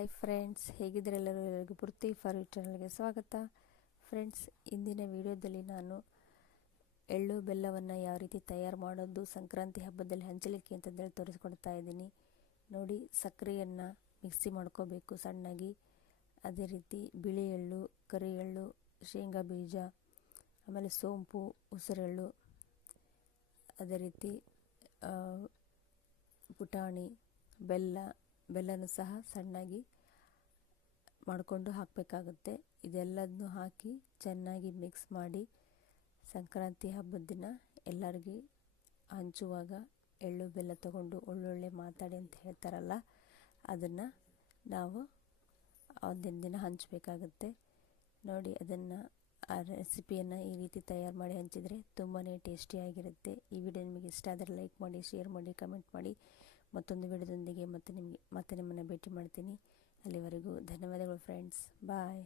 Hi friends, ಹೇಗಿದ್ರೆ ಎಲ್ಲರಿಗೂ ಪೂರ್ತಿ for ಚಾನಲ್ಗೆ ಸ್ವಾಗತ. ಫ್ರೆಂಡ್ಸ್, ಇಂದಿನ ವಿಡಿಯೋದಲ್ಲಿ ನಾನು ಎಳ್ಳು ಬೆಲ್ಲವನ್ನು ಯಾವ ರೀತಿ ತಯಾರು ಮಾಡೋದು ಸಂಕ್ರಾಂತಿ ಹಬ್ಬದಲ್ಲಿ ಹಂಚಲಿಕ್ಕೆ ಅಂತಂದೇಳಿ ತೋರಿಸ್ಕೊಡ್ತಾ ಇದ್ದೀನಿ. ನೋಡಿ, ಸಕ್ಕರೆಯನ್ನು ಮಿಕ್ಸಿ ಮಾಡ್ಕೋಬೇಕು ಸಣ್ಣಾಗಿ. ಅದೇ ರೀತಿ ಬಿಳಿ ಎಳ್ಳು, ಕರಿ ಎಳ್ಳು, ಶೇಂಗಾ ಬೀಜ, ಆಮೇಲೆ ಸೋಂಪು, ಉಸಿರೆಳ್ಳು, ಅದೇ ರೀತಿ ಪುಟಾಣಿ, ಬೆಲ್ಲನೂ ಸಹ ಸಣ್ಣಾಗಿ ಮಾಡಿಕೊಂಡು ಹಾಕಬೇಕಾಗುತ್ತೆ. ಇದೆಲ್ಲದನ್ನು ಹಾಕಿ ಚೆನ್ನಾಗಿ ಮಿಕ್ಸ್ ಮಾಡಿ ಸಂಕ್ರಾಂತಿ ಹಬ್ಬದ ದಿನ ಎಲ್ಲರಿಗೂ ಹಂಚುವಾಗ ಎಳ್ಳು ಬೆಲ್ಲ ತಗೊಂಡು ಒಳ್ಳೊಳ್ಳೆ ಮಾತಾಡಿ ಅಂತ ಹೇಳ್ತಾರಲ್ಲ, ಅದನ್ನು ನಾವು ಒಂದಿನ ದಿನ ಹಂಚಬೇಕಾಗುತ್ತೆ. ನೋಡಿ, ಆ ರೆಸಿಪಿಯನ್ನು ಈ ರೀತಿ ತಯಾರು ಮಾಡಿ ಹಂಚಿದರೆ ತುಂಬಾ ಟೇಸ್ಟಿಯಾಗಿರುತ್ತೆ. ಈ ವಿಡಿಯೋ ನಿಮಗೆ ಇಷ್ಟ ಆದರೆ ಲೈಕ್ ಮಾಡಿ, ಶೇರ್ ಮಾಡಿ, ಕಮೆಂಟ್ ಮಾಡಿ. ಮತ್ತೊಂದು ವಿಡಿಯೋದೊಂದಿಗೆ ಮತ್ತೆ ನಿಮ್ಮನ್ನು ಭೇಟಿ ಮಾಡ್ತೀನಿ. ಅಲ್ಲಿವರೆಗೂ ಧನ್ಯವಾದಗಳು ಫ್ರೆಂಡ್ಸ್. ಬಾಯ್.